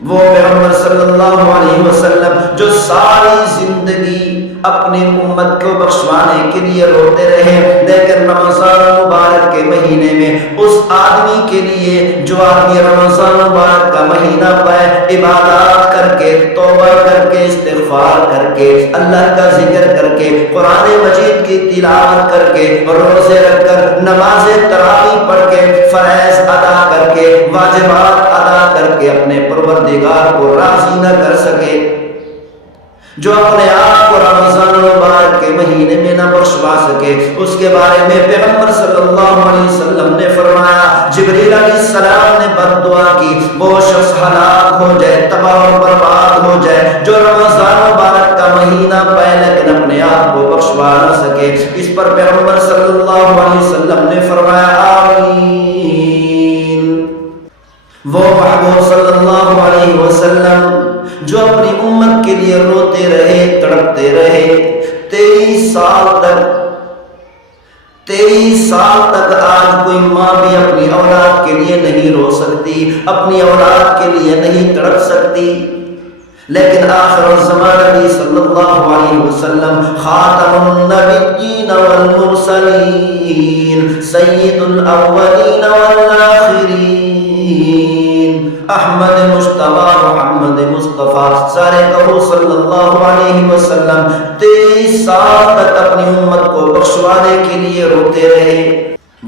وہ پیغمبر صلی اللہ علیہ وسلم جو ساری زندگی اپنی امت کو بخشوانے کے لیے روتے رہے، لیکن رمضان مبارک کے مہینے میں اس آدمی کے لیے جو آدمی رمضان مبارک کا مہینہ پائے، عبادات کر کے، توبہ کر کے، استغفار کر کے، اللہ کا ذکر کر کے، قرآن مجید کی تلاوت کر کے، روزے رکھ کر، نماز تراویح پڑھ کے، فرائض ادا کر کے، واجبات ادا کر کے اپنے پروردگار کو راضی نہ کر سکے، جو اپنے آپ کو رمضان مبارک کے مہینے میں نہ بخشوا سکے، اس کے بارے میں پیغمبر صلی اللہ علیہ وسلم نے فرمایا، جبریل علیہ السلام نے بد دعا کی، وہ شخص ہلاک ہو جائے، تباہ و برباد ہو جائے جو رمضان مبارک کا مہینہ پائے لیکن اپنے آپ کو بخشوا نہ سکے۔ اس پر پیغمبر صلی اللہ علیہ وسلم نے فرمایا آمین۔ وہ محبوب صلی اللہ علیہ وسلم جو اپنی امت کے لیے روتے رہے، تڑپتے رہے، 23 سال تک آج کوئی ماں بھی اپنی اولاد کے لیے نہیں رو سکتی، اپنی اولاد کے لیے نہیں تڑپ سکتی، لیکن آخر الزمان نبی صلی اللہ علیہ وسلم خاتم النبیین والمرسلین سید الاولین والآخرین احمد مجتبی محمد مصطفیٰ سارے کہو صلی اللہ علیہ وسلم 23 سال تک اپنی امت کو بخشوانے کے لیے روتے رہے۔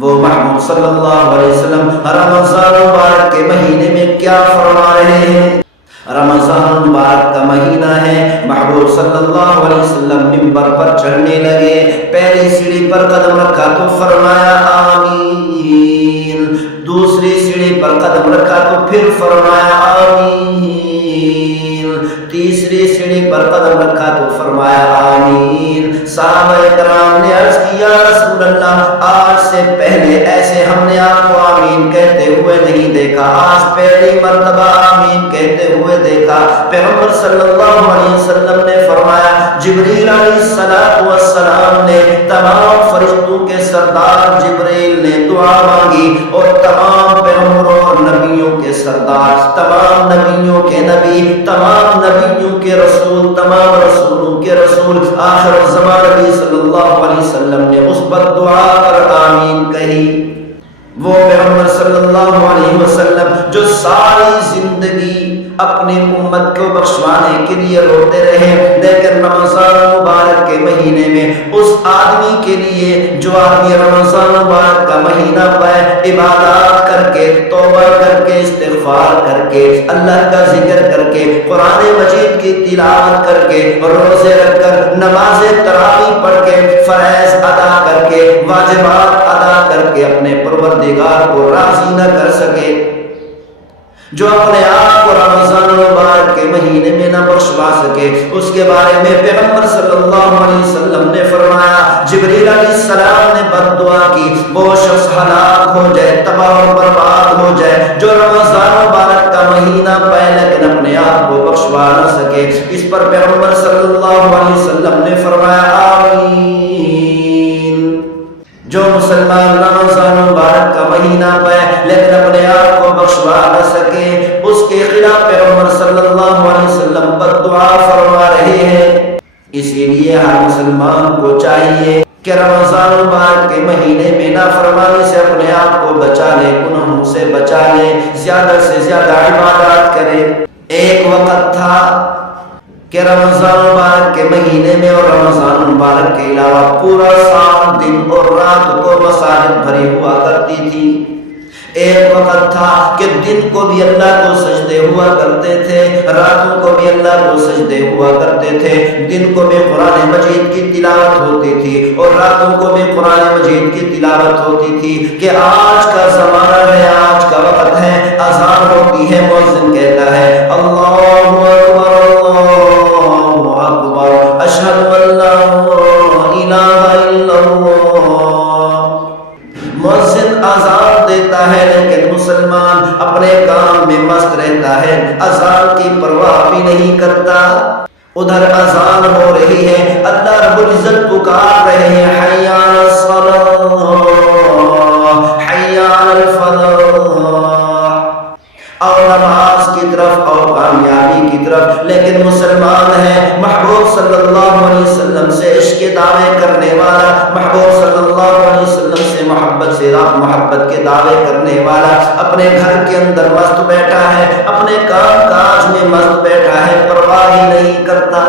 وہ محمود صلی اللہ علیہ وسلم رمضان مبارک کے مہینے میں کیا فرما رہے ہیں؟ رمضان مبارک کا مہینہ ہے، محبوب صلی اللہ علیہ وسلم منبر پر چڑھنے لگے، پہلی سیڑھی پر قدم رکھا تو فرمایا آمین، دوسری سیڑھی پر قدم رکھا تو پھر فرمایا آمین، تیسری سیڑھی پر قدم رکھا تو فرمایا آمین۔ صحابہ کرام نے عرض کیا رسول اللہ، آج سے پہلے ایسے ہم نے آپ کو آمین کہتے ہوئے نہیں دیکھا، آج پہلی مرتبہ آمین کہتے ہوئے دیکھا۔ پیغمبر صلی اللہ علیہ وسلم نے فرمایا، جبریل علیہ السلام نے تمام فرشتوں کے سردار جبریل نے دعا مانگی، اور تمام پیغمبروں اور نبیوں کے سردار، تمام نبیوں کے نبی، تمام نبیوں کے رسول، تمام رسولوں کے رسول، آخر الزمان نبی صلی اللہ علیہ وسلم نے اس پر دعا پر آمین کہی۔ وہ پیغمبر صلی اللہ علیہ وسلم جو ساری زندگی اپنی امت کو بخشوانے کے لیے روتے رہے، لیکن رمضان مبارک کے مہینے میں اس آدمی کے لیے جو آدمی رمضان مبارک کا مہینہ پائے، عبادات کر کے، توبہ کر کے، استغفار کر کے، اللہ کا ذکر کر کے، قرآن مجید کی تلاوت کر کے، روزے رکھ کر، نماز تراویح پڑھ کے، فرائض ادا کر کے، واجبات ادا کر کے اپنے پروردگار کو راضی نہ کر سکے، جو اپنے آپ کو رمضان مبارک کے مہینے میں نہ بخشوا سکے، اس کے بارے میں پیغمبر صلی اللہ علیہ وسلم نے فرمایا، جبریل علیہ السلام نے بد دعا کی، وہ شخص ہلاک ہو جائے، تباہ و برباد ہو جائے جو رمضان مبارک کا مہینہ پائے لیکن اپنے آپ کو بخشوا نہ سکے۔ اس پر پیغمبر صلی اللہ علیہ وسلم نے فرمایا آمین۔ جو مسلمان رمضان مبارک کا مہینہ پائے لیکن اپنے آپ کو بخشوا نہ سکے، اس کے خلاف پیغمبر صلی اللہ علیہ وسلم بد دعا فرما رہے ہیں۔ اسی لیے ہر مسلمان کو چاہیے کہ رمضان مبارک کے مہینے میں نافرمانی سے اپنے آپ کو بچا لے، گناہوں سے بچا لے، زیادہ سے زیادہ عبادات کرے۔ ایک وقت تھا کہ رمضان مبارک کے مہینے میں اور رمضان مبارک کے علاوہ پورا سال دن اور رات کو مساجد بھری ہوا کرتی تھی۔ ایک وقت تھا کہ دن کو بھی اللہ کو سجدے ہوا کرتے تھے، راتوں کو بھی اللہ کو سجدے ہوا کرتے تھے، دن کو بھی قرآن مجید کی تلاوت ہوتی تھی اور راتوں کو بھی قرآن مجید کی تلاوت ہوتی تھی۔ کہ آج کا زمانہ ہے، آج کا وقت ہے، اذان ہوتی ہے، مؤذن کہتا ہے اللہ اکبر اللہ اکبر اشہد ان لا الہ الا اللہ۔ مؤذن اذان دیتا ہے لیکن مسلمان اپنے کام میں مست رہتا ہے، اذان کی پرواہ بھی نہیں کرتا۔ ادھر اذان ہو رہی ہے، اللہ رب العزت پکار رہے ہیں حی علی الصلاۃ حی علی الفلاح، اور نماز کی طرف، اور طرف، لیکن مسلمان ہے محبوب صلی اللہ علیہ وسلم سے عشق کے دعوے کرنے والا، محبوب صلی اللہ علیہ وسلم سے محبت کے دعوے کرنے والا اپنے گھر کے اندر مست بیٹھا ہے، اپنے کام کاج میں مست بیٹھا ہے، پرواہ ہی نہیں کرتا۔